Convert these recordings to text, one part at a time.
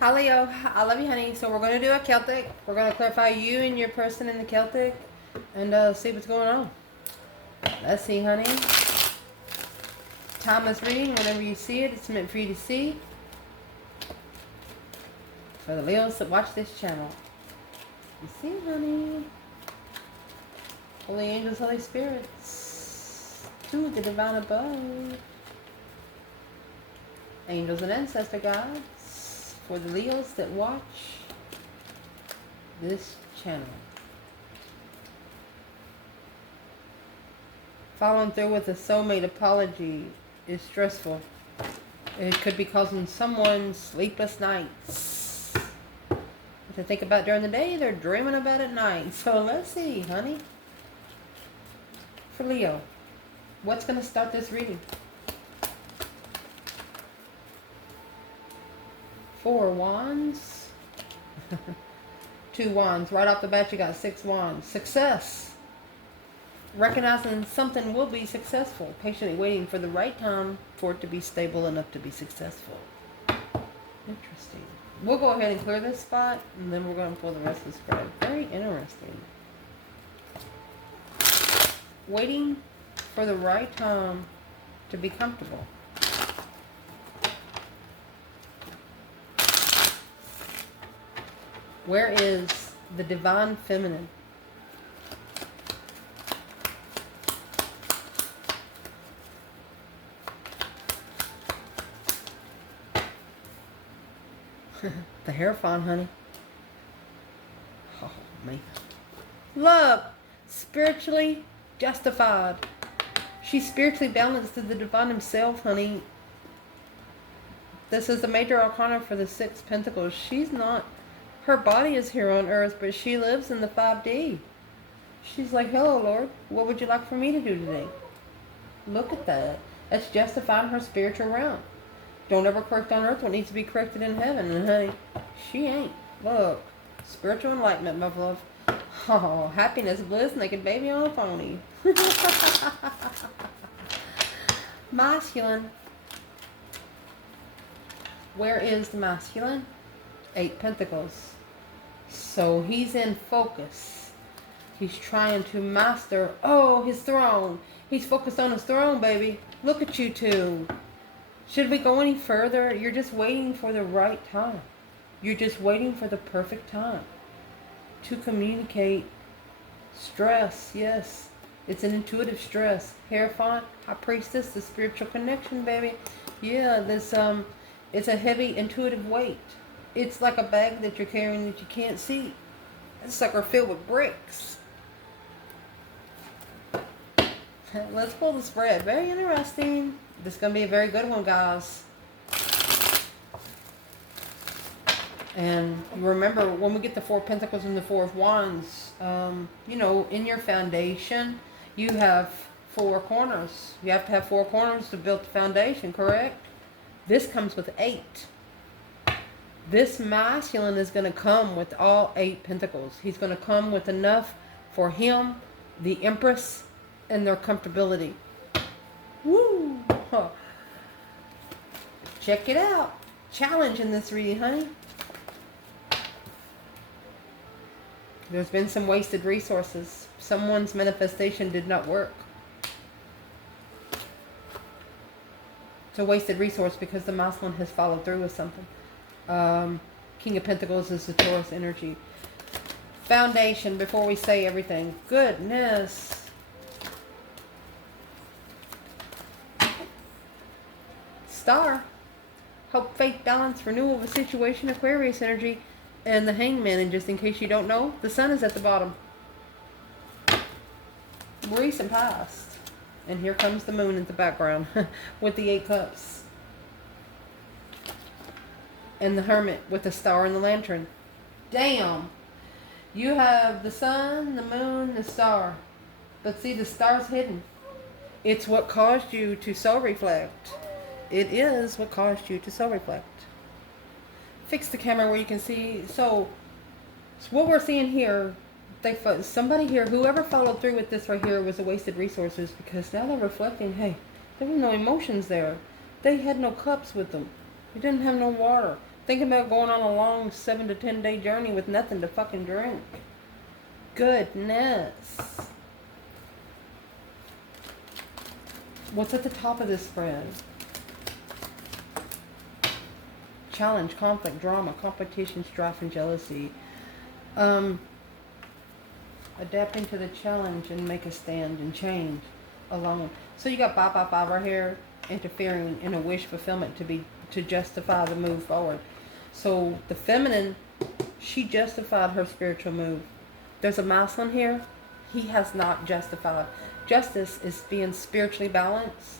Hi Leo, I love you, honey. So we're going to do a Celtic. We're going to clarify you and your person in the Celtic and see what's going on. Let's see, honey. Timeless reading. Whenever you see it, it's meant for you to see. For the Leos that watch this channel. You see, honey. Holy angels, Holy spirits. To the divine above. Angels and ancestor guides. For the Leos that watch this channel. Following through with a soulmate apology is stressful. It could be causing someone sleepless nights. What they think about during the day, they're dreaming about at night. So let's see, honey. For Leo, what's going to start this reading? 4 wands. 2 wands. Right off the bat, you got 6 wands. Success. Recognizing something will be successful. Patiently waiting for the right time for it to be stable enough to be successful. Interesting. We'll go ahead and clear this spot, and then we're going to pull the rest of the spread. Very interesting. Waiting for the right time to be comfortable. Where is the divine feminine? The Hierophant, honey. Oh, man. Look! Spiritually justified. She's spiritually balanced to the divine himself, honey. This is the major arcana for the 6 pentacles. She's not... Her body is here on earth, but she lives in the 5D. She's like, hello, Lord. What would you like for me to do today? Look at that. That's justifying her spiritual realm. Don't ever correct on earth what needs to be corrected in heaven. And honey, she ain't. Look. Spiritual enlightenment, my love. Oh, happiness, bliss, naked baby on a pony. Masculine. Where is the masculine? 8 pentacles. So he's in focus. He's trying to master, his throne. He's focused on his throne, baby. Look at you two. Should we go any further? You're just waiting for the right time. You're just waiting for the perfect time to communicate. Stress, yes. It's an intuitive stress. Hierophant, High Priestess, the spiritual connection, baby. Yeah, this it's a heavy intuitive weight. It's like a bag that you're carrying that you can't see. That sucker filled with bricks. Let's pull the spread. Very interesting. This is going to be a very good one, guys. And remember, when we get the 4 pentacles and the 4 of wands, you know, in your foundation, you have 4 corners. You have to have 4 corners to build the foundation, correct? This comes with 8. This masculine is going to come with all 8 pentacles. He's going to come with enough for him, the Empress, and their comfortability. Woo! Huh. Check it out. Challenge in this reading, honey. There's been some wasted resources. Someone's manifestation did not work. It's a wasted resource because the masculine has followed through with something. King of Pentacles is the Taurus energy. Foundation, before we say everything. Goodness. Star. Hope, faith, balance, renewal of a situation, Aquarius energy, and the Hangman. And just in case you don't know, the sun is at the bottom. Recent past. And here comes the moon in the background with the 8 cups. And the Hermit with the star and the lantern. Damn. You have the sun, the moon, the star. But see, the star's hidden. It's what caused you to soul reflect. It is what caused you to soul reflect. Fix the camera where you can see. So what we're seeing here, somebody here, whoever followed through with this right here was a wasted resources, because now they're reflecting, hey, there were no emotions there. They had no cups with them. They didn't have no water. Thinking about going on a long 7 to 10 day journey with nothing to fucking drink. Goodness. What's at the top of this spread? Challenge, conflict, drama, competition, strife, and jealousy. Adapting to the challenge and make a stand and change alone. So you got 555 right here interfering in a wish fulfillment to justify the move forward. So the feminine, she justified her spiritual move. There's a masculine here. He has not justified. Justice is being spiritually balanced.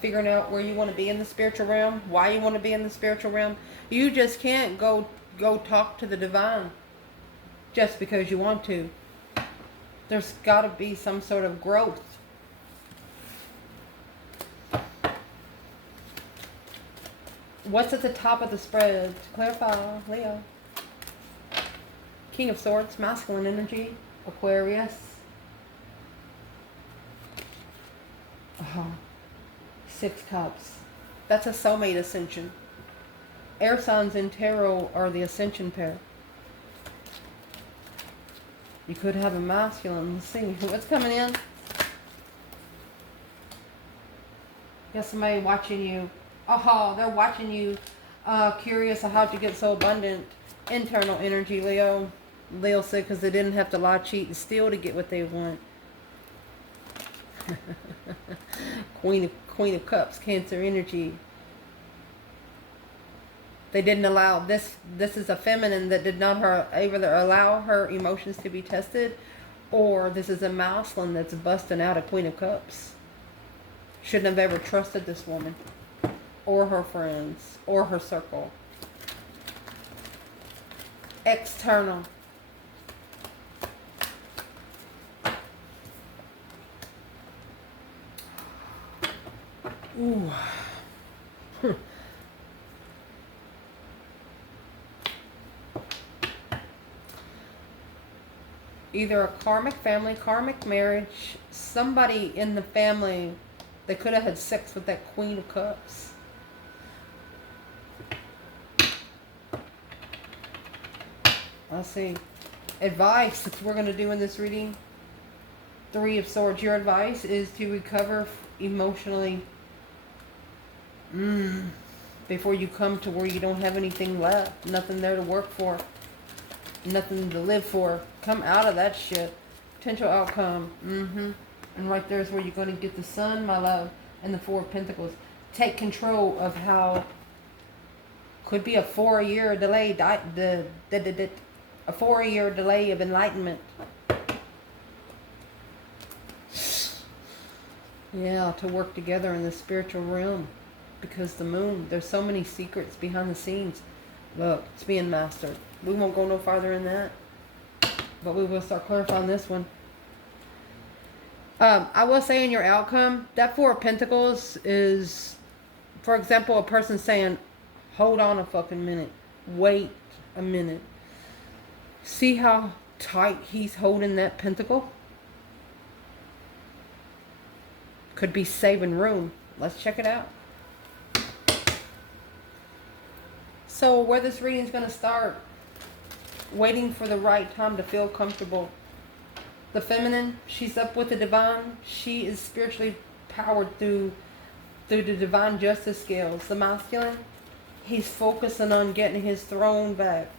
Figuring out where you want to be in the spiritual realm, why you want to be in the spiritual realm. You just can't go talk to the divine just because you want to. There's got to be some sort of growth. What's at the top of the spread? To clarify, Leo. King of Swords, masculine energy, Aquarius. 6 Cups. That's a soulmate ascension. Air signs in tarot are the ascension pair. You could have a masculine. Let's see what's coming in. Got somebody watching you. Oh, they're watching you. Curious of how to get so abundant. Internal energy, Leo. Leo said because they didn't have to lie, cheat, and steal to get what they want. Queen of Cups, Cancer energy. They didn't allow this. This is a feminine that did not either allow her emotions to be tested, or this is a masculine that's busting out a Queen of Cups. Shouldn't have ever trusted this woman, or her friends, or her circle. External. Ooh. Either a karmic family, karmic marriage, somebody in the family, they could have had sex with that Queen of Cups. Let's see. Advice that we're going to do in this reading. 3 of Swords. Your advice is to recover emotionally before you come to where you don't have anything left. Nothing there to work for. Nothing to live for. Come out of that shit. Potential outcome. And right there is where you're going to get the Sun, my love, and the 4 of Pentacles. Take control of how could be a 4-year delay. A 4-year delay of enlightenment. Yeah, to work together in the spiritual realm. Because the moon, there's so many secrets behind the scenes. Look, it's being mastered. We won't go no farther in that. But we will start clarifying this one. I will say in your outcome, that 4 of Pentacles is, for example, a person saying, hold on a fucking minute. Wait a minute. See how tight he's holding that pentacle? Could be saving room. Let's check it out. So where this reading is going to start, waiting for the right time to feel comfortable. The feminine, she's up with the divine. She is spiritually powered through the divine justice scales. The masculine, he's focusing on getting his throne back.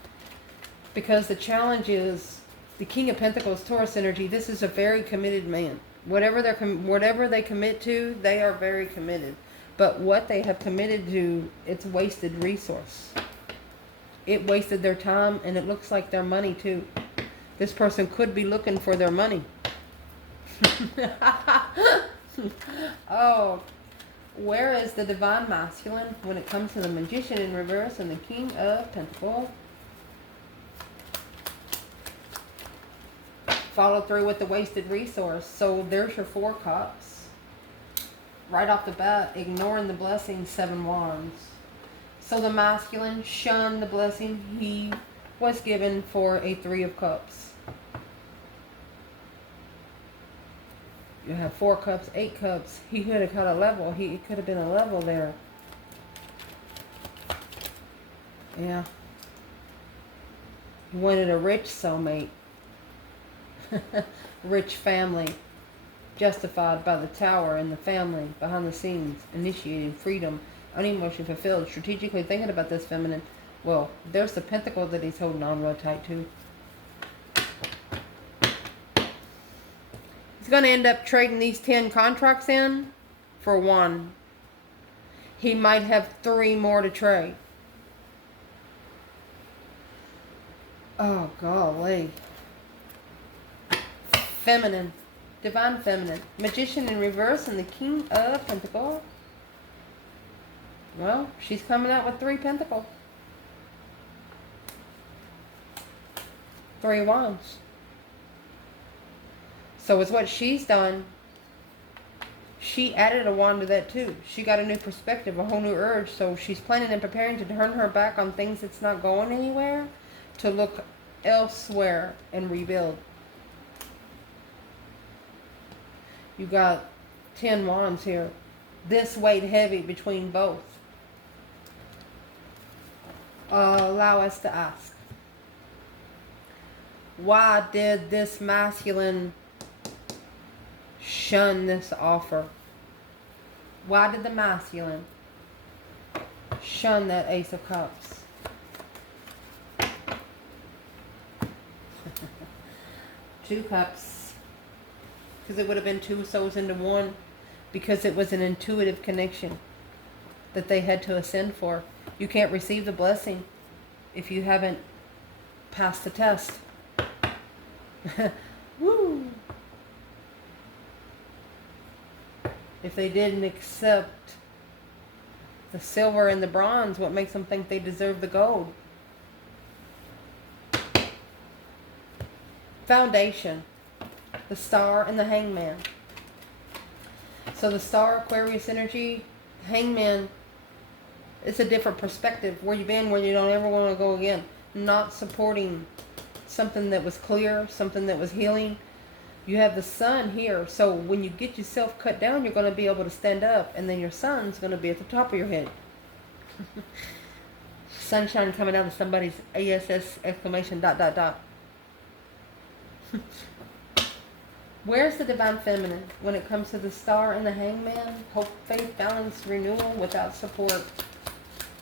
Because the challenge is, the King of Pentacles, Taurus energy, this is a very committed man. Whatever they commit to, they are very committed. But what they have committed to, it's wasted resource. It wasted their time, and it looks like their money too. This person could be looking for their money. Oh, where is the divine masculine when it comes to the Magician in reverse and the King of Pentacles? Follow through with the wasted resource. So there's your 4 Cups. Right off the bat, ignoring the blessing, 7 Wands. So the masculine shunned the blessing he was given for a 3 of Cups. You have 4 Cups, 8 Cups. He could have cut a level. It could have been a level there. Yeah. He wanted a rich soulmate. Rich family. Justified by the tower and the family. Behind the scenes. Initiating freedom. Unemotionally fulfilled. Strategically thinking about this feminine. Well, there's the pentacle that he's holding on real tight to. He's going to end up trading these 10 contracts in for one. He might have 3 more to trade. Oh, golly. Feminine. Divine feminine. Magician in reverse and the King of Pentacles. Well, she's coming out with 3 pentacles. 3 wands. So it's what she's done. She added a wand to that too. She got a new perspective, a whole new urge. So she's planning and preparing to turn her back on things that's not going anywhere, to look elsewhere and rebuild. You got 10 wands here. This weighed heavy between both. Allow us to ask. Why did this masculine shun this offer? Why did the masculine shun that Ace of Cups? 2 cups. Because it would have been 2 souls into one. Because it was an intuitive connection that they had to ascend for. You can't receive the blessing if you haven't passed the test. Woo! If they didn't accept the silver and the bronze, what makes them think they deserve the gold? Foundation. The Star and the Hangman. So the Star, Aquarius energy, Hangman, it's a different perspective. Where you've been, where you don't ever want to go again. Not supporting something that was clear, something that was healing. You have the sun here. So when you get yourself cut down, you're going to be able to stand up. And then your sun's going to be at the top of your head. Sunshine coming out of somebody's ASS exclamation ... Where's the divine feminine when it comes to the Star and the Hangman? Hope, faith, balance, renewal without support.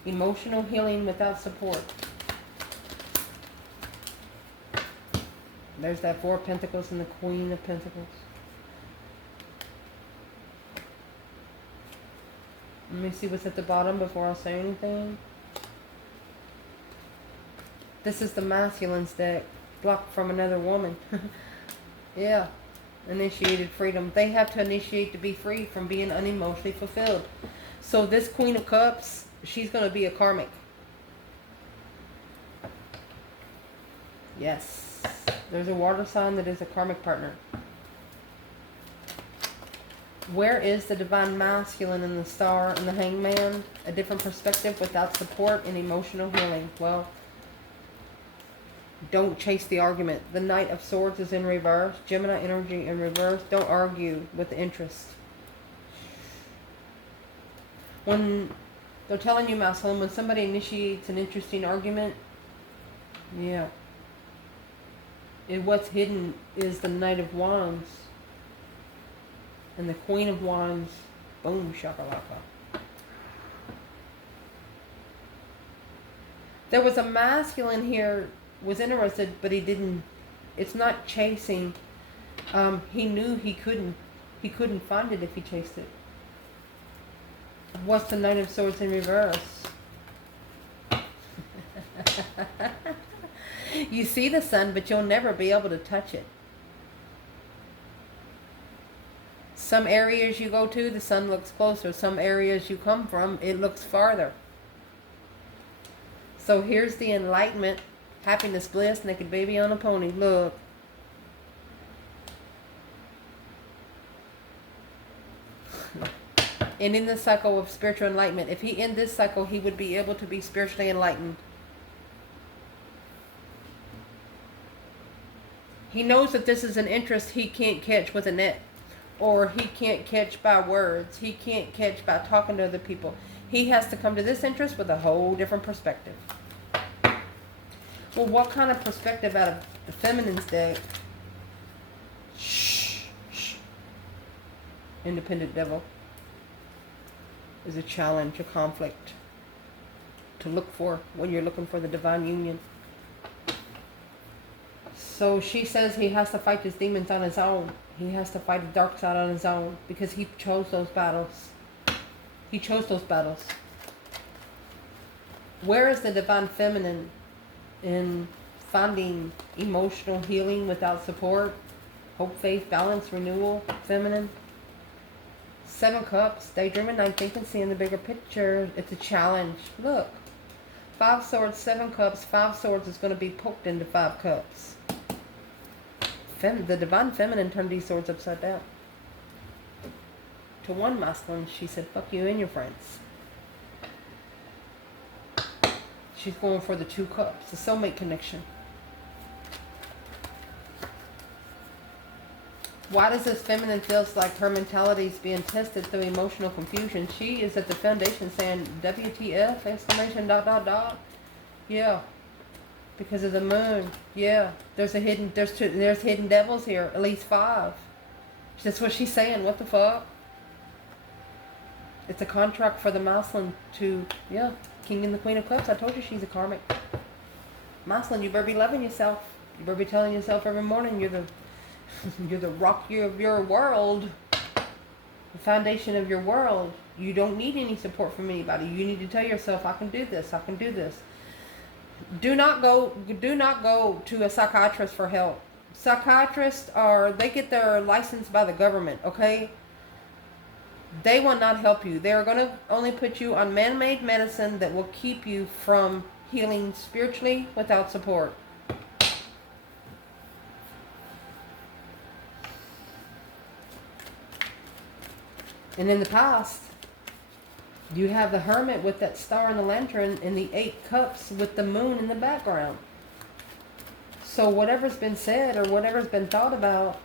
Emotional healing without support. There's that 4 of Pentacles and the Queen of Pentacles. Let me see what's at the bottom before I say anything. This is the masculine's deck. Blocked from another woman. Yeah. Initiated freedom. They have to initiate to be free from being unemotionally fulfilled. So this Queen of Cups, she's going to be a karmic. Yes. There's a water sign that is a karmic partner. Where is the divine masculine in the Star and the Hangman? A different perspective without support and emotional healing. Well, don't chase the argument. The Knight of Swords is in reverse. Gemini energy in reverse. Don't argue with the interest. When they're telling you, masculine, when somebody initiates an interesting argument, yeah. What's hidden is the Knight of Wands. And the Queen of Wands. Boom, shakalaka. There was a masculine here, was interested, but he didn't. It's not chasing. He knew he couldn't find it if he chased it. What's the Knight of Swords in reverse? You see the sun, but you'll never be able to touch it. Some areas you go to, the sun looks closer. Some areas you come from, it looks farther. So here's the enlightenment. Happiness, bliss, naked baby on a pony. Look. Ending the cycle of spiritual enlightenment. If he ends this cycle, he would be able to be spiritually enlightened. He knows that this is an interest he can't catch with a net. Or he can't catch by words. He can't catch by talking to other people. He has to come to this interest with a whole different perspective. Well, what kind of perspective out of the feminine's deck? Shh. Independent devil is a challenge, a conflict to look for when you're looking for the divine union. So she says he has to fight his demons on his own. He has to fight the dark side on his own because he chose those battles. He chose those battles. Where is the divine feminine in finding emotional healing without support? Hope, faith, balance, renewal, feminine. 7 cups, daydreaming, night thinking, seeing the bigger picture. It's a challenge. Look. 5 swords, 7 cups. 5 swords is going to be poked into 5 cups. The divine feminine turned these swords upside down. To one masculine, she said, fuck you and your friends. She's going for the 2 cups, the soulmate connection. Why does this feminine feels like her mentality is being tested through emotional confusion? She is at the foundation saying, WTF, exclamation, ... Yeah. Because of the moon. Yeah. There's hidden devils here. At least 5. That's what she's saying. What the fuck? It's a contract for the masculine to, yeah, King and the Queen of Cups. I told you she's a karmic. Masculine, you better be loving yourself. You better be telling yourself every morning you're the rock of your world. The foundation of your world. You don't need any support from anybody. You need to tell yourself, I can do this. I can do this. Do not go to a psychiatrist for help. Psychiatrists they get their license by the government, okay? They will not help you. They are going to only put you on man-made medicine that will keep you from healing spiritually without support. And in the past, you have the Hermit with that star and the lantern and the 8 cups with the moon in the background. So whatever's been said or whatever's been thought about,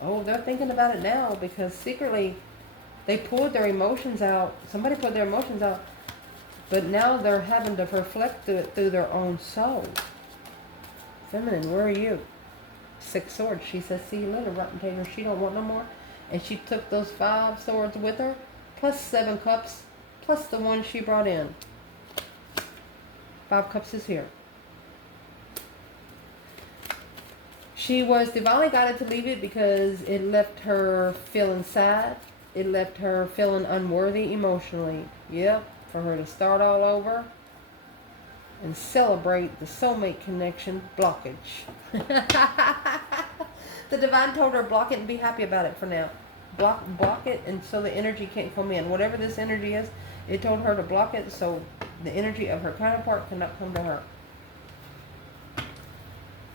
oh, they're thinking about it now because secretly they pulled their emotions out. Somebody pulled their emotions out. But now they're having to reflect it through their own soul. Feminine, where are you? 6 swords. She says, see you later, rotten tater. She don't want no more. And she took those 5 swords with her, plus 7 cups, plus the one she brought in. 5 cups is here. She was divinely guided to leave it because it left her feeling sad. It left her feeling unworthy emotionally. Yep, for her to start all over and celebrate the soulmate connection blockage. The divine told her block it and be happy about it for now. Block it and so the energy can't come in. Whatever this energy is, it told her to block it so the energy of her counterpart cannot come to her.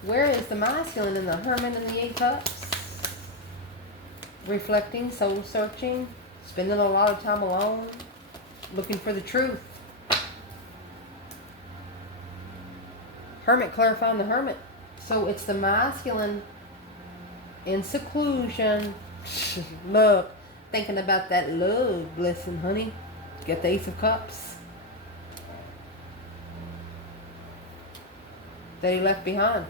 Where is the masculine and the Hermit and the 8 cups? Reflecting, soul searching, spending a lot of time alone, looking for the truth. Hermit clarifying the Hermit. So it's the masculine in seclusion. Look, thinking about that love blessing, honey. Get the Ace of Cups that he left behind.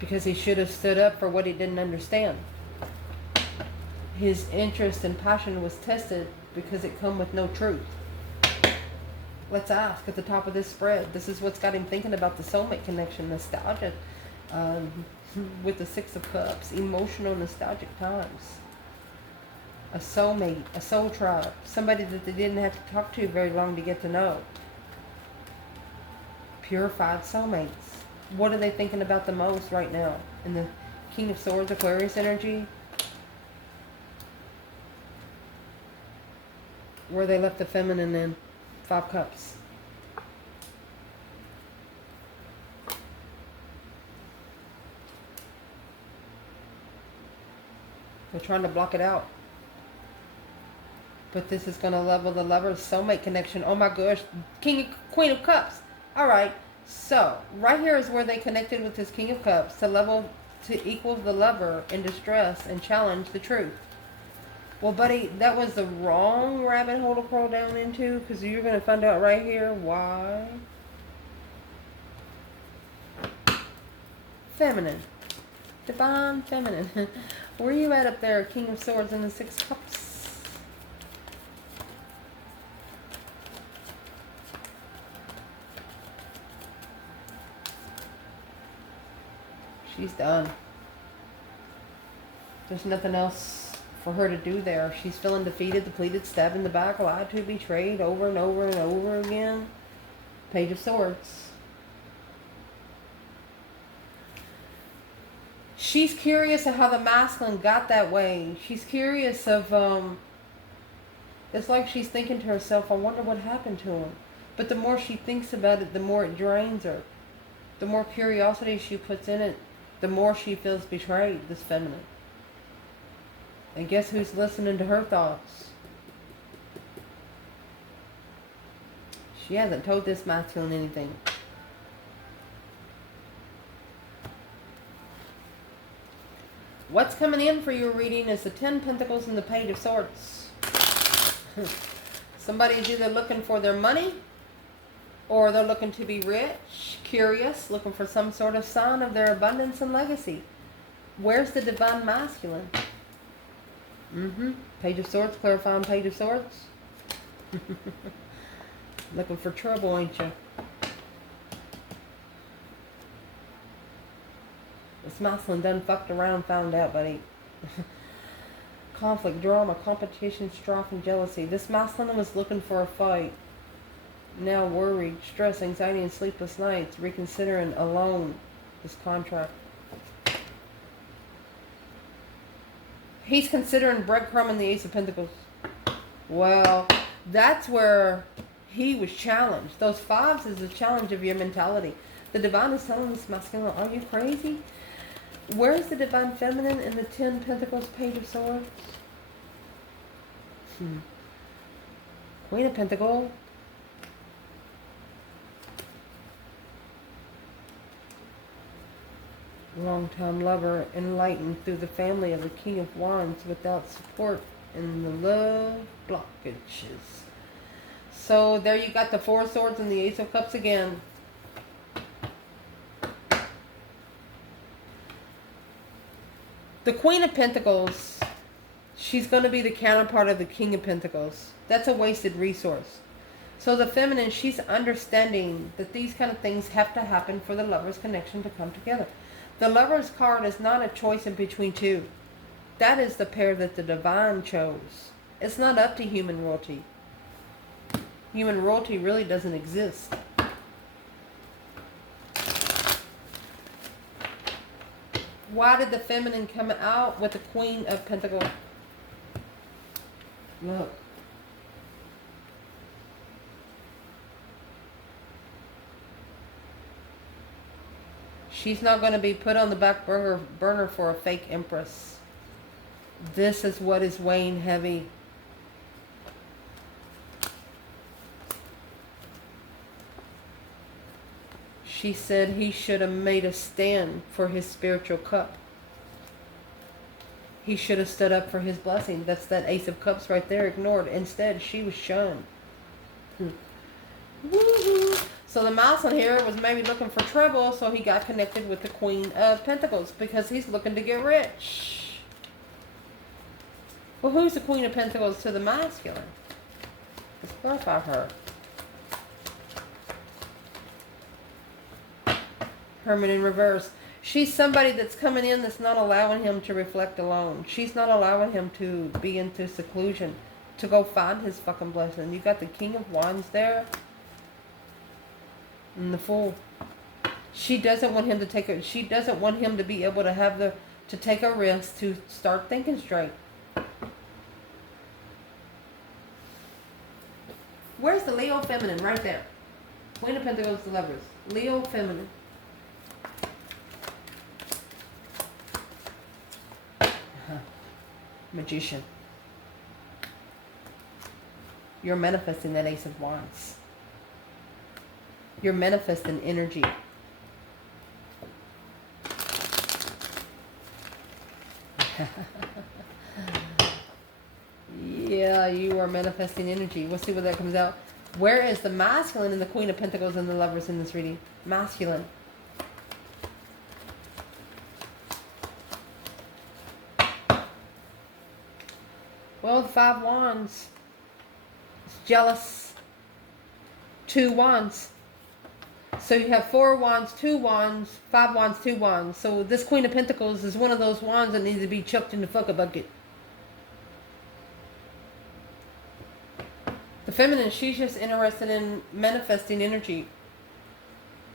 Because he should have stood up for what he didn't understand. His interest and passion was tested because it come with no truth. Let's ask at the top of this spread. This is what's got him thinking about the soulmate connection, nostalgia, with the 6 of Cups, emotional, nostalgic times. A soulmate, a soul tribe, somebody that they didn't have to talk to very long to get to know. Purified soulmates. What are they thinking about the most right now? In the King of Swords, Aquarius energy. Where they left the feminine in 5 cups. They're trying to block it out. But this is going to level the lover's soulmate connection. Oh my gosh. Queen of Cups. Alright. So, right here is where they connected with this King of Cups to equal the lover in distress and challenge the truth. Well, buddy, that was the wrong rabbit hole to crawl down into because you're going to find out right here why feminine. Divine feminine. Where are you at up there? King of Swords and the Six Cups. She's done. There's nothing else for her to do there. She's feeling defeated, depleted, stabbed in the back, lied to, betrayed over and over and over again. Page of Swords. She's curious of how the masculine got that way. She's curious of, it's like she's thinking to herself, I wonder what happened to him. But the more she thinks about it, the more it drains her. The more curiosity she puts in it, the more she feels betrayed, this feminine. And guess who's listening to her thoughts? She hasn't told this masculine anything. What's coming in for your reading is the 10 Pentacles and the Page of Swords. Somebody's either looking for their money or they're looking to be rich, curious, looking for some sort of sign of their abundance and legacy. Where's the divine masculine? Page of Swords, clarifying Page of Swords. Looking for trouble, ain't you? This masculine done fucked around, found out, buddy. Conflict, drama, competition, strife, and jealousy. This masculine was looking for a fight. Now worried, stress, anxiety, and sleepless nights. Reconsidering alone this contract. He's considering breadcrumb and the Ace of Pentacles. Well, that's where he was challenged. Those fives is a challenge of your mentality. The divine is telling this masculine, are you crazy? Where's the divine feminine in the 10 Pentacles, Page of Swords? Queen of Pentacles. Long-time lover, enlightened through the family of the King of Wands without support in the love blockages. So there you got the 4 of Swords and the Ace of Cups again. The Queen of Pentacles, she's going to be the counterpart of the King of Pentacles. That's a wasted resource. So the feminine, she's understanding that these kind of things have to happen for the lover's connection to come together. The Lover's card is not a choice in between two. That is the pair that the divine chose. It's not up to human royalty. Human royalty really doesn't exist. Why did the feminine come out with the Queen of Pentacles? Look. She's not going to be put on the back burner for a fake empress. This is what is weighing heavy. She said he should have made a stand for his spiritual cup. He should have stood up for his blessing. That's that Ace of Cups right there, ignored. Instead, she was shunned. Woo-hoo. So the mouse on here was maybe looking for trouble, so he got connected with the Queen of Pentacles because he's looking to get rich. Well, who's the Queen of Pentacles to the masculine? Let's clarify her. Hermit in reverse. She's somebody that's coming in that's not allowing him to reflect alone. She's not allowing him to be into seclusion, to go find his fucking blessing. You got the King of Wands there. And the Fool. She doesn't want him to take a, she doesn't want him to be able to have to take a risk to start thinking straight. Where's the Leo feminine? Right there. Queen of Pentacles, the Lovers. Leo feminine. Magician. You're manifesting that Ace of Wands. You're manifesting energy. Yeah, you are manifesting energy. We'll see what that comes out. Where is the masculine and the Queen of Pentacles and the Lovers in this reading? Masculine. Well, the 5 wands is jealous. 2 wands. So you have 4 wands, 2 wands, 5 wands, 2 wands. So this Queen of Pentacles is one of those wands that needs to be chucked in the fucking bucket. The feminine, she's just interested in manifesting energy.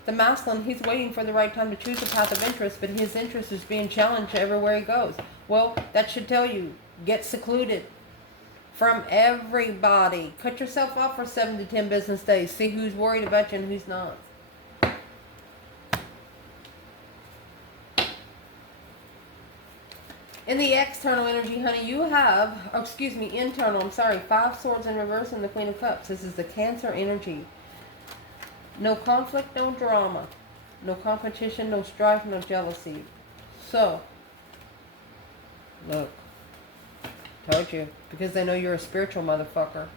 The masculine, he's waiting for the right time to choose a path of interest, but his interest is being challenged everywhere he goes. Well, that should tell you, get secluded from everybody. Cut yourself off for 7 to 10 business days. See who's worried about you and who's not. In the external energy, honey, you have, internal, 5 swords in reverse and the Queen of Cups. This is the Cancer energy. No conflict, no drama. No competition, no strife, no jealousy. So, look, told you, because they know you're a spiritual motherfucker.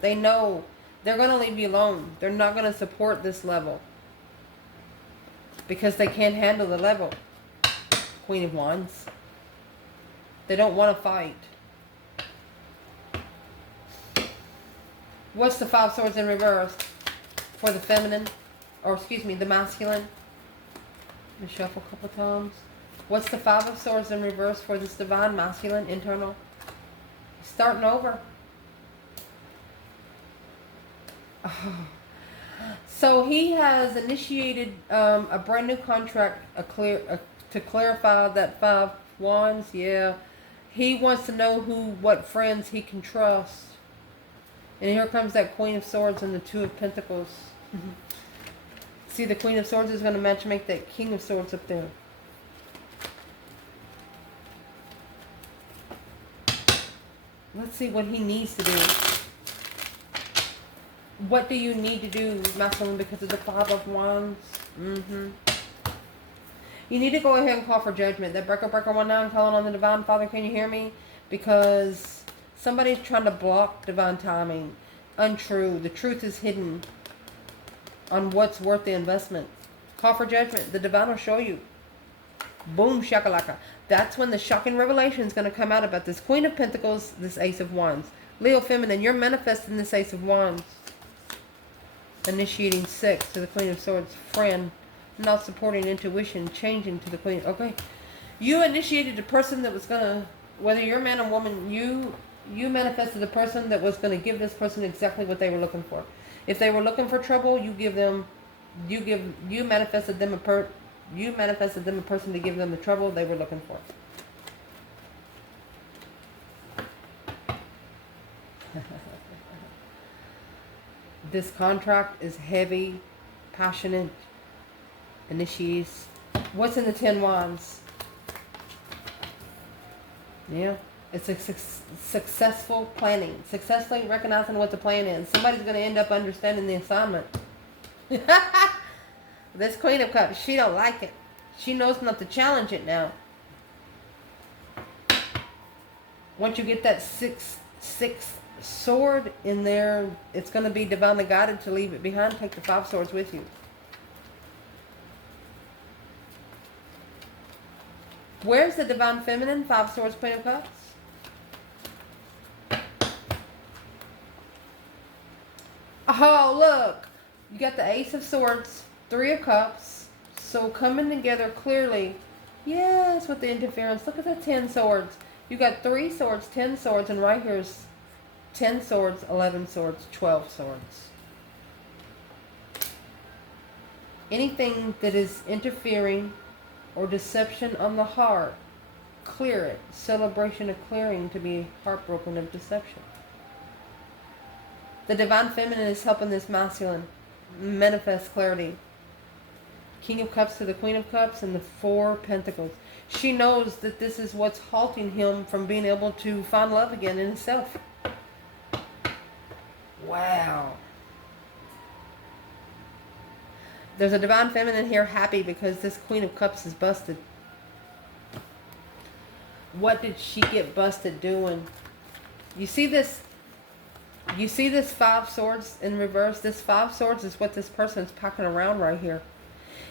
They know they're going to leave you alone. They're not going to support this level because they can't handle the level. Queen of Wands. They don't want to fight. What's the 5 swords in reverse for the feminine? Or the masculine? Let me shuffle a couple times. What's the 5 of swords in reverse for this divine masculine internal? Starting over. Oh. So he has initiated a brand new contract to clarify that 5 wands. Yeah. He wants to know what friends he can trust. And here comes that Queen of Swords and the 2 of Pentacles. See, the Queen of Swords is going to matchmake that King of Swords up there. Let's see what he needs to do. What do you need to do, masculine, because of the 5 of Wands? You need to go ahead and call for judgment. That breaker 19 calling on the Divine Father. Can you hear me? Because somebody's trying to block divine timing. Untrue. The truth is hidden on what's worth the investment. Call for judgment. The divine will show you. Boom shakalaka. That's when the shocking revelation is going to come out about this Queen of Pentacles, this Ace of Wands. Leo feminine, you're manifesting this Ace of Wands. Initiating 6 to the Queen of Swords. Friend. Not supporting intuition, changing to the Queen. Okay. You initiated a person that was going to, whether you're a man or woman, you manifested a person that was going to give this person exactly what they were looking for. If they were looking for trouble, you manifested them a person to give them the trouble they were looking for. This contract is heavy, passionate, initiates. What's in the 10 wands? Yeah. It's a successful planning. Successfully recognizing what the plan is. Somebody's going to end up understanding the assignment. This Queen of Cups, she don't like it. She knows not to challenge it now. Once you get that sixth sword in there, it's going to be divinely guided to leave it behind. Take the 5 swords with you. Where's the divine feminine? 5 swords, Queen of Cups. Oh, look. You got the Ace of Swords, 3 of Cups. So coming together clearly. Yes, with the interference. Look at the 10 swords. You got 3 swords, 10 swords, and right here's 10 swords, 11 swords, 12 swords. Anything that is interfering or deception on the heart, clear it. Celebration of clearing, to be heartbroken of deception. The divine feminine is helping this masculine manifest clarity. King of Cups to the Queen of Cups and the 4 Pentacles. She knows that this is what's halting him from being able to find love again in himself. Wow. There's a divine feminine here happy because this Queen of Cups is busted. What did she get busted doing? You see this? You see this 5 swords in reverse? This 5 swords is what this person is packing around right here.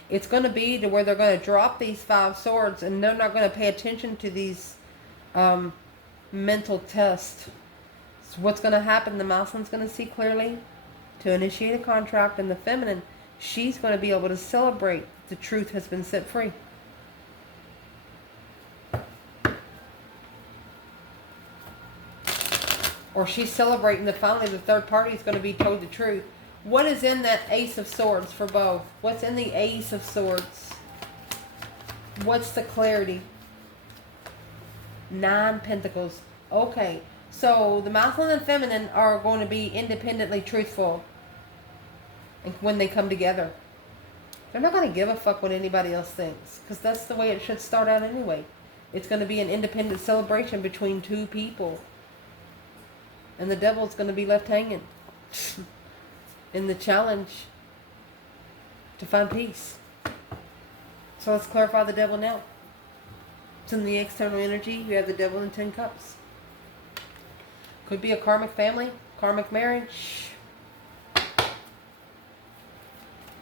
It's going to be to where they're going to drop these 5 swords and they're not going to pay attention to these mental tests So what's going to happen? The masculine's going to see clearly to initiate a contract, and the feminine, she's going to be able to celebrate the truth has been set free. Or she's celebrating that finally the third party is going to be told the truth. What is in that Ace of Swords for both? What's in the Ace of Swords? What's the clarity? 9 Pentacles. Okay, so the masculine and feminine are going to be independently truthful when they come together. They're not going to give a fuck what anybody else thinks, because that's the way it should start out anyway. It's going to be an independent celebration between two people. And the devil's going to be left hanging in the challenge to find peace. So let's clarify the devil now. It's in the external energy. You have the devil in 10 cups. Could be a karmic family, karmic marriage,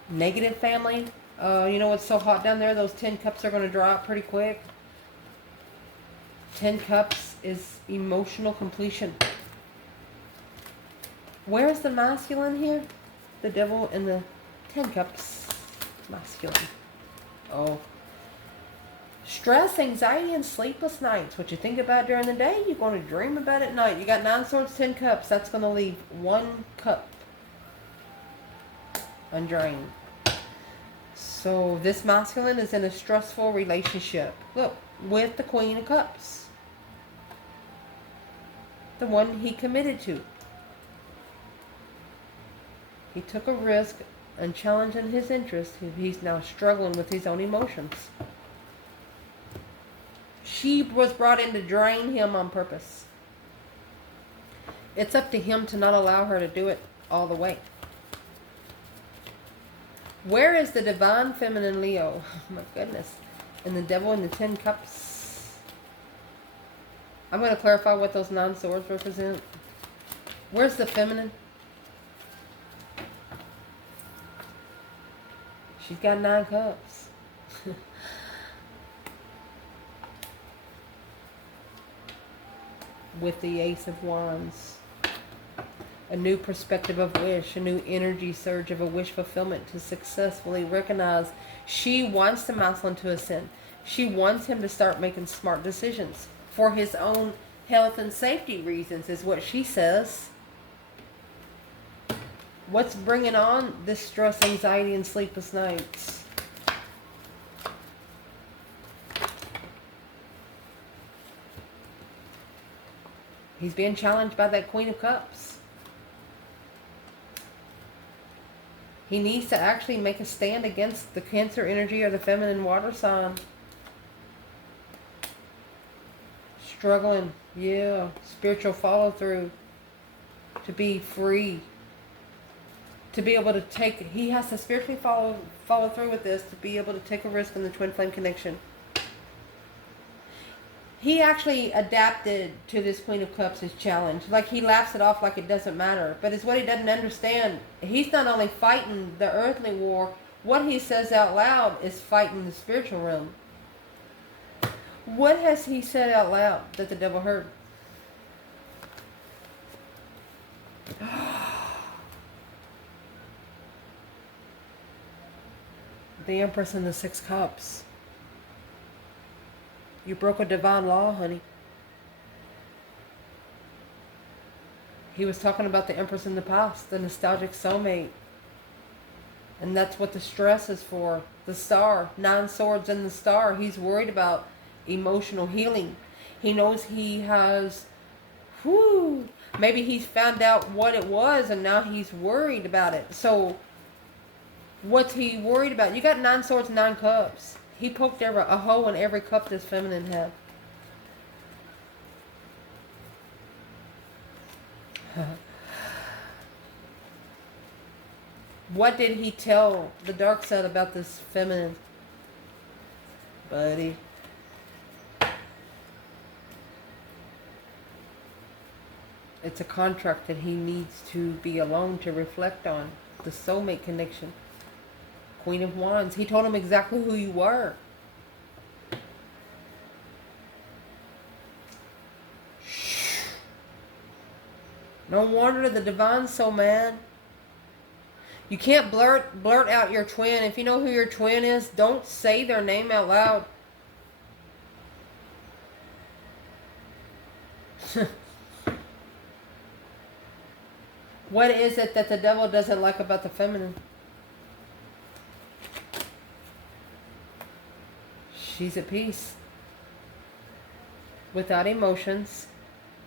negative family. You know what's so hot down there? Those 10 cups are going to dry out pretty quick. 10 cups is emotional completion. Where's the masculine here? The devil in the 10 cups. Masculine. Oh. Stress, anxiety, and sleepless nights. What you think about during the day, you're going to dream about at night. You got 9 swords, 10 cups. That's going to leave 1 cup undrained. So this masculine is in a stressful relationship. Look, with the Queen of Cups. The one he committed to. He took a risk and challenging his interest. He's now struggling with his own emotions. She was brought in to drain him on purpose. It's up to him to not allow her to do it all the way. Where is the divine feminine Leo? Oh my goodness. And the devil in the 10 cups. I'm going to clarify what those 9 swords represent. Where's the feminine? She's got 9 cups. With the Ace of Wands. A new perspective of wish. A new energy surge of a wish fulfillment to successfully recognize she wants the masculine to ascend. She wants him to start making smart decisions. For his own health and safety reasons is what she says. What's bringing on this stress, anxiety, and sleepless nights? He's being challenged by that Queen of Cups. He needs to actually make a stand against the Cancer energy or the feminine water sign. Struggling. Yeah. Spiritual follow through. To be free. To be able to take, he has to spiritually follow through with this to be able to take a risk in the twin flame connection. He actually adapted to this Queen of Cups' challenge. Like he laughs it off like it doesn't matter. But it's what he doesn't understand. He's not only fighting the earthly war, what he says out loud is fighting the spiritual realm. What has he said out loud that the devil heard? The Empress and the 6 cups. You broke a divine law, honey. He was talking about the Empress in the past, the nostalgic soulmate. And that's what the stress is for. The star, 9 swords and the star. He's worried about emotional healing. He knows he has, maybe he's found out what it was and now he's worried about it. So what's he worried about? You got 9 swords, 9 cups. He poked a hole in every cup this feminine had. What did he tell the dark side about this feminine? Buddy. It's a contract that he needs to be alone to reflect on. The soulmate connection. Queen of Wands. He told him exactly who you were. No wonder the divine's so mad. You can't blurt out your twin. If you know who your twin is, don't say their name out loud. What is it that the devil doesn't like about the feminine? She's at peace. Without emotions.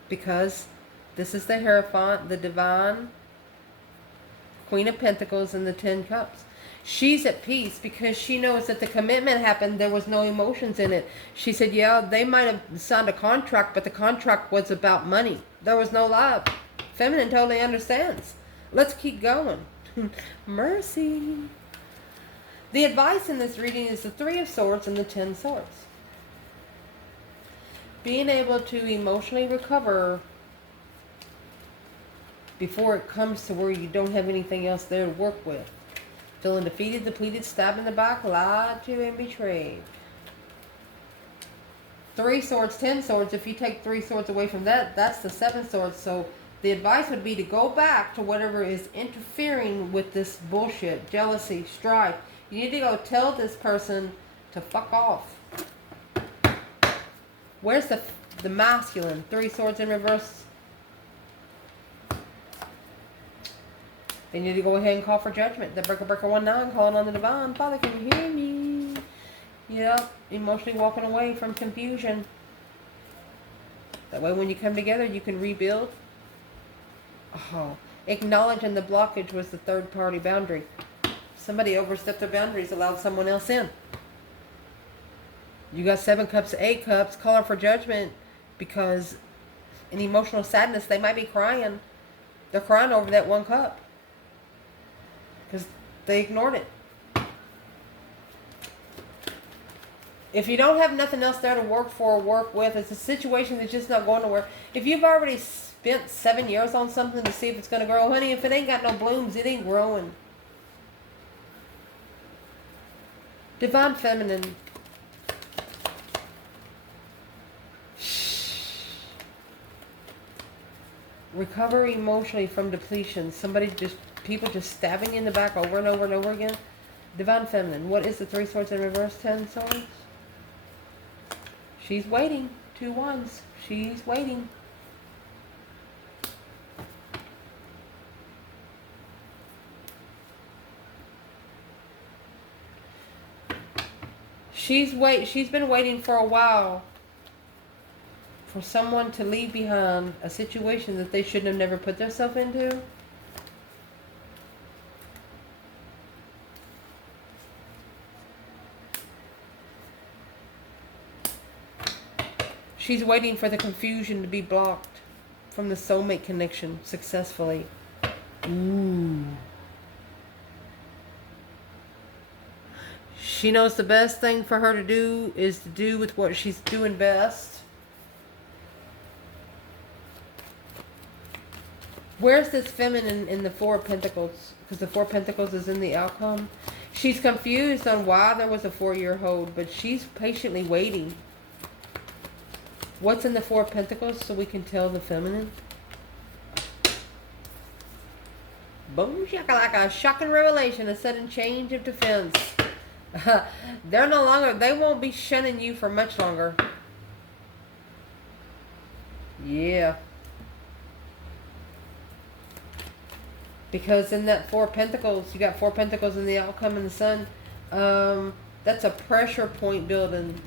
Because this is the Hierophant, the divine Queen of Pentacles, and the 10 Cups. She's at peace because she knows that the commitment happened. There was no emotions in it. She said, yeah, they might have signed a contract, but the contract was about money. There was no love. Feminine totally understands. Let's keep going. Mercy. The advice in this reading is the 3 of Swords and the 10 Swords. Being able to emotionally recover before it comes to where you don't have anything else there to work with. Feeling defeated, depleted, stabbed in the back, lied to, and betrayed. 3 Swords, 10 Swords. If you take 3 Swords away from that, that's the 7 Swords. So the advice would be to go back to whatever is interfering with this bullshit, jealousy, strife. You need to go tell this person to fuck off. Where's the masculine? 3 Swords in reverse. They need to go ahead and call for judgment. The breaker 19 calling on the divine. Father, can you hear me? Yep. Emotionally walking away from confusion. That way when you come together, you can rebuild. Oh, acknowledging the blockage was the third party boundary. Somebody overstepped their boundaries, allowed someone else in. You got 7 Cups, 8 Cups, calling for judgment because in emotional sadness, they might be crying. They're crying over that 1 cup because they ignored it. If you don't have nothing else there to work for or work with, it's a situation that's just not going nowhere. If you've already spent 7 years on something to see if it's going to grow, honey, if it ain't got no blooms, it ain't growing. Divine Feminine. Recover emotionally from depletion. People just stabbing you in the back over and over and over again. Divine Feminine. What is the 3 Swords in reverse, 10 Swords? She's waiting. 2 Wands. She's waiting. She's been waiting for a while for someone to leave behind a situation that they shouldn't have never put themselves into. She's waiting for the confusion to be blocked from the soulmate connection successfully. Ooh. She knows the best thing for her to do is to do with what she's doing best. Where's this feminine in the 4 of Pentacles? Because the 4 of Pentacles is in the outcome. She's confused on why there was a 4-year hold, but she's patiently waiting. What's in the 4 of Pentacles so we can tell the feminine? Boom shakalaka, shocking revelation, a sudden change of defense. They won't be shunning you for much longer. Yeah. Because in that 4 of Pentacles, you got 4 Pentacles in the outcome and the Sun. That's a pressure point building.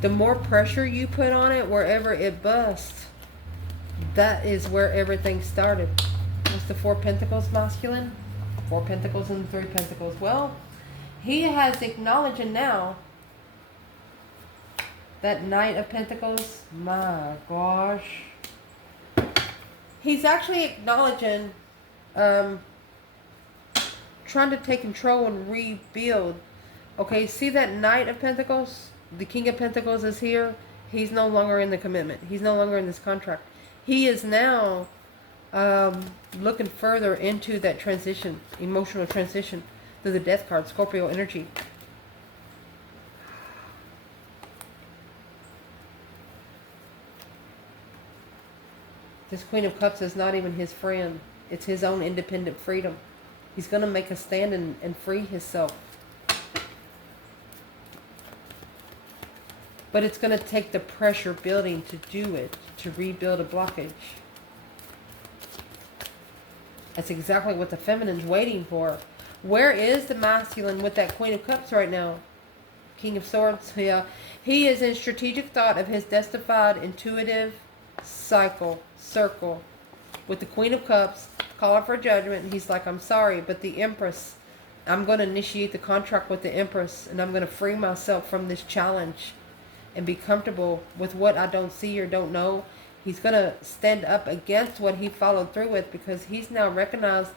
The more pressure you put on it, wherever it busts, that is where everything started. What's the 4 Pentacles masculine? 4 Pentacles and 3 Pentacles. Well, he has acknowledging now that Knight of Pentacles. My gosh. He's actually acknowledging trying to take control and rebuild. Okay, see that Knight of Pentacles? The King of Pentacles is here. He's no longer in the commitment. He's no longer in this contract. He is now looking further into that transition, emotional transition, through the Death card, Scorpio energy. This Queen of Cups is not even his friend. It's his own independent freedom. He's going to make a stand and free himself. But it's going to take the pressure building to do it, to rebuild a blockage. That's exactly what the feminine's waiting for. Where is the masculine with that Queen of Cups right now? King of Swords, yeah. He is in strategic thought of his destined intuitive circle. With the Queen of Cups, calling for judgment. He's like, I'm sorry, but the Empress, I'm going to initiate the contract with the Empress, and I'm going to free myself from this challenge and be comfortable with what I don't see or don't know. He's going to stand up against what he followed through with, because he's now recognized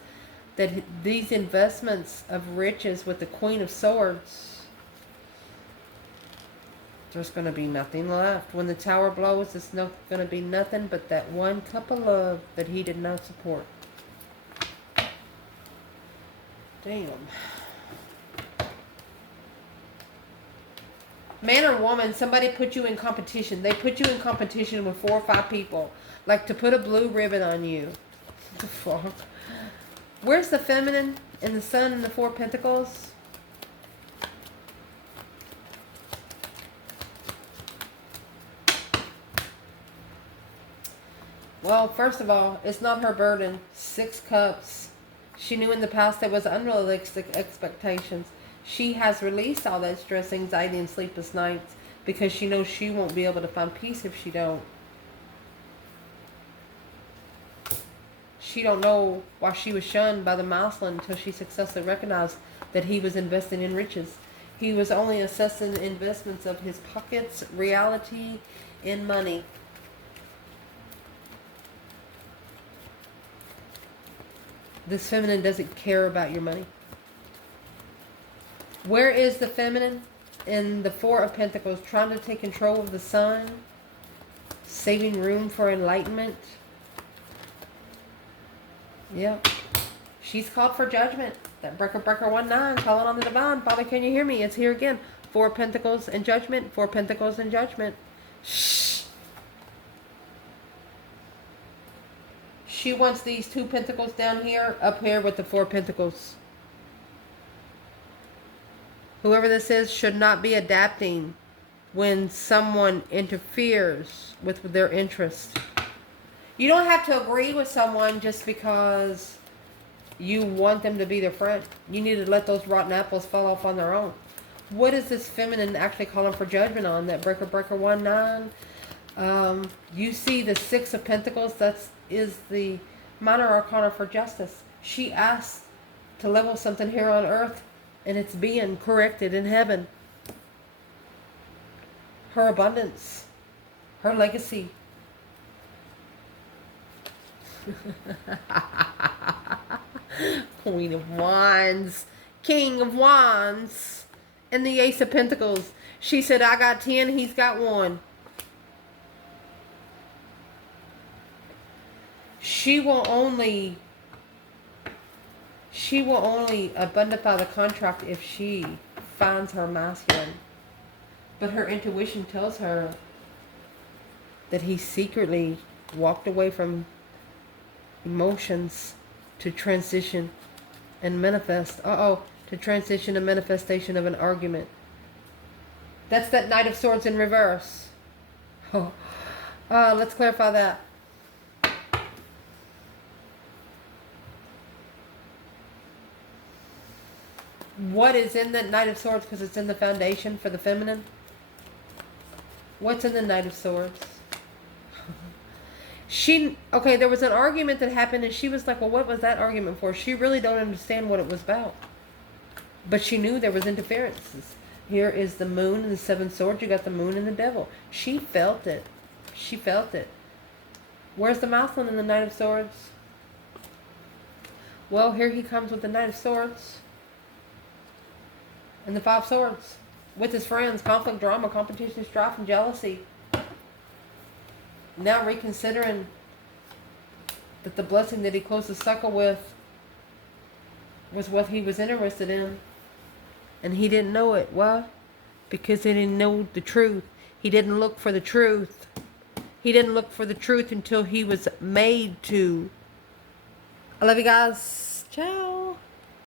that these investments of riches with the Queen of Swords, there's going to be nothing left. When the tower blows, it's not going to be nothing but that one cup of love that he did not support. Damn. Man or woman, somebody put you in competition. They put you in competition with 4 or 5 people. Like to put a blue ribbon on you. What the fuck? Where's the feminine and the sun and the 4 pentacles? Well, first of all, it's not her burden. 6 cups. She knew in the past there was unrealistic expectations. She has released all that stress, anxiety, and sleepless nights because she knows she won't be able to find peace if she don't. She don't know why she was shunned by the masculine until she successfully recognized that he was investing in riches. He was only assessing the investments of his pockets, reality, and money. This feminine doesn't care about your money. Where is the feminine in the 4 of Pentacles? Trying to take control of the sun. Saving room for enlightenment. Yep. She's called for judgment. That breaker 19, calling on the divine. Father, can you hear me? It's here again. 4 of Pentacles and judgment. 4 of Pentacles and judgment. Shh. She wants these 2 pentacles down here, up here with the 4 pentacles. Whoever this is should not be adapting when someone interferes with their interest. You don't have to agree with someone just because you want them to be their friend. You need to let those rotten apples fall off on their own. What is this feminine actually calling for judgment on? That breaker 19. You see the 6 of Pentacles. That is the minor arcana for justice. She asked to level something here on earth, and it's being corrected in heaven. Her abundance, her legacy. Queen of Wands, King of Wands, and the Ace of Pentacles. She said, I got 10, he's got 1. She will only abundify the contract if she finds her masculine. But her intuition tells her that he secretly walked away from emotions to transition and manifest. To transition and manifestation of an argument. That's that Knight of Swords in reverse. Let's clarify that. What is in the Knight of Swords? Because it's in the foundation for the feminine. What's in the Knight of Swords? There was an argument that happened and she was like, well, what was that argument for? She really don't understand what it was about. But she knew there was interferences. Here is the moon and the 7 swords. You got the moon and the devil. She felt it. She felt it. Where's the masculine in the Knight of Swords? Well, here he comes with the Knight of Swords. And the 5 swords. With his friends. Conflict, drama, competition, strife, and jealousy. Now reconsidering that the blessing that he closed the cycle with was what he was interested in. And he didn't know it. Why? Because he didn't know the truth. He didn't look for the truth. He didn't look for the truth until he was made to. I love you guys. Ciao.